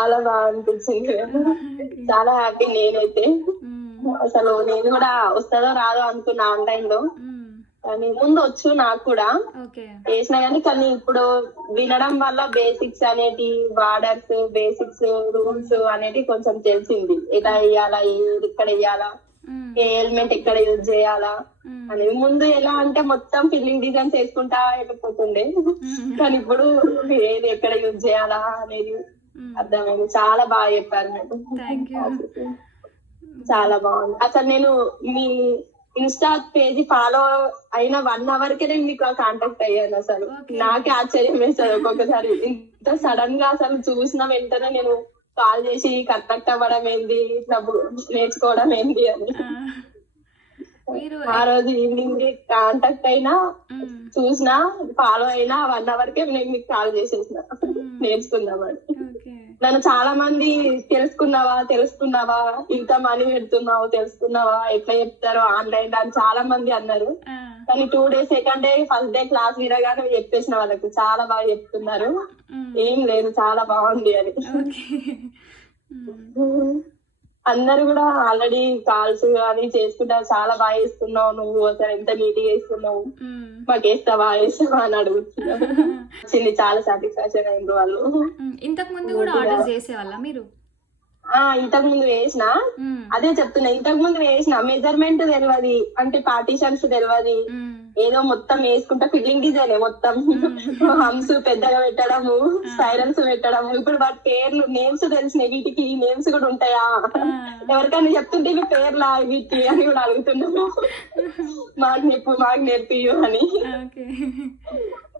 చాలా బాగా అనిపించింది. ఓకే. చాలా హ్యాపీ నేనైతే. హ్మ్. అసలు నేను కూడా వస్తదో రాదో అనుకున్నా ఆన్‌లైన్ లో. హ్మ్. కానీ ముందు వచ్చు నాకు కూడా. ఓకే. చేసినా కానీ ఇప్పుడు వినడం వల్ల బేసిక్స్ అనేటివి, బార్డర్స్, బేసిక్స్, రూల్స్ హ్మ్. అనేటివి కొంచెం తెలిసింది. ఎలా ఓకే. ఎయ్యాలా? ఏది ఎక్కడ ఎయ్యాలా? హ్మ్. ఏ ఎలిమెంట్ ఎక్కడ యూజ్ చేయాలా? హ్మ్. అనేది ముందు ఎలా అంటే మొత్తం ఫిల్లింగ్ డిజైన్స్ వేసుకుంటా వెళ్ళిపోతుండే. హ్మ్. కానీ ఇప్పుడు ఏది ఎక్కడ యూజ్ చేయాలా అనేది హ్మ్. అర్థమైంది. చాలా బాగా చెప్పారు నాకు. Thank you. ప్రాసెస్ హ్మ్. చాలా బాగుంది. అసలు నేను మీ ఇన్‌స్టా పేజ్ ఫాలో అయిన 1 అవర్‌కే నేను మీకు కాంటాక్ట్ అయ్యాను అసలు. ఓకే. నాకే ఆశ్చర్యం వేస్తది ఒక్కొక్కసారి. ఇంత సడెన్‌గా అసలు చూసిన వెంటనే నేను కాల్ చేసి కనెక్ట్ అవ్వడం ఏంది, ఇట్లా నేర్చుకోవడం ఏంది అని. ఆ! మీరు ఆ రోజు ఈవినింగ్ కాంటాక్ట్ అయినా, హ్మ్. చూసినా, ఫాలో అయినా 1 అవర్‌కే నేను మీకు కాల్ చేసేసిన హ్మ్. నేర్చుకుందామని. ఓకే. నన్ను చాలా మంది తెలుసుకున్నావా? ఇంత మనీ పెడుతున్నావు తెలుసుకున్నావా? ఎట్లా చెప్తారో ఆన్‌లైన్‌లో అని చాలా మంది అన్నారు. ఆ! కానీ 2 days, second day, first day class వినగానే చెప్పేసిన వాళ్ళకి చాలా బాగా చెప్తున్నారు. హ్మ్. ఏం లేదు చాలా బాగుంది అని. ఓకే. హ్మ్. అందరూ గూడా ఆల్రెడీ కాల్స్ అవి చేసుకుంటారు. చాలా బాగా చేస్తున్నావు నువ్వు. అసలు ఎంత నీట్‌గా చేస్తున్నావు. హ్మ్. మాకేస్తావా అని అడుగుతున్నారు. వచ్చింది చాలా సాటిస్ఫాక్షన్ అయిండ్రు వాళ్ళు. హ్మ్. ఇంతకు ముందు గూడా నీట్‌గా ఆర్డర్స్ జేసేవాళ్ళా మీరు? ఇంతకు ముందు వేసిన. హ్మ్. అదే చెప్తున్నా. ఇంతకు ముందు వేసిన. మెజర్‌మెంట్ తెలవది. అంటే పార్టిషన్స్ తెలవది. హ్మ్. ఏదో మొత్తం వేసుకుంటా ఫిట్టింగ్ డిజైనే మొత్తం. హ్మ్. హంప్స్ పెద్దగా పెట్టడము, ఆ! స్పైరల్స్ పెట్టడము. ఇప్పుడు వాటి పేర్లు, నేమ్స్ తెలిసినాయి. వీటికి నేమ్స్ కూడా ఉంటాయా? ఆ! ఎవరికైనా చెప్తుంటే ఇవి పేర్లా వీటికి అని కూడా అడుగుతున్నారు. మాకు నేర్పియ్యు అని. ఓకే.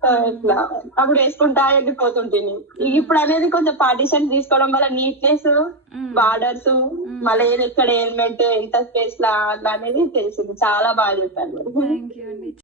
హ్మ్. ఇట్లా అప్పుడు వేసుకుంటా వెళ్ళిపోతుంటిని. హ్మ్. ఇప్పుడు అనేది కొంచెం పార్టిషన్ తీసుకోవడం వల్ల నీట్‌నెస్, హ్మ్. బార్డర్స్, హ్మ్. మళ్ళీ ఏది ఎక్కడ ఎలిమెంట్ ఎంత స్పేస్ లా అట్లా అనేది తెలిసింది. చాలా బాగా చెప్పారు మీరు. థ్యాంక్ యూ అండి.